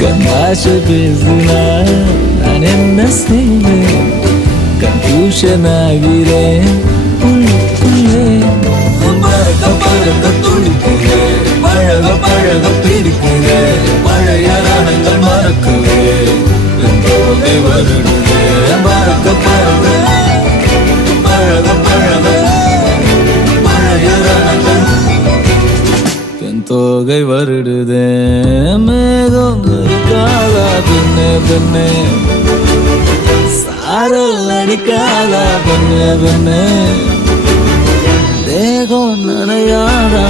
கண்ணாச பேசுனா நான் என்ன செய்வேன்? கன்ஃபியூஷன் ஆகிறேன் உள்ளுக்குள்ளே. பறக்க பறக்க துடிக்கிறேன், பழக பழக பிடிக்கிறேன், பழைய நாணங்கள் மறக்குவேன், தோகை வருடுவேன். பறக்க பறக்க பழக பழக பழைய நாணங்கள் தோகை வருடுதே. மேகம் இருக்காதா பெண்ணே பெண்ணே, சாரல் அடிக்காதா பெண்ணே பெண்ணே, தேகம் நனையாதா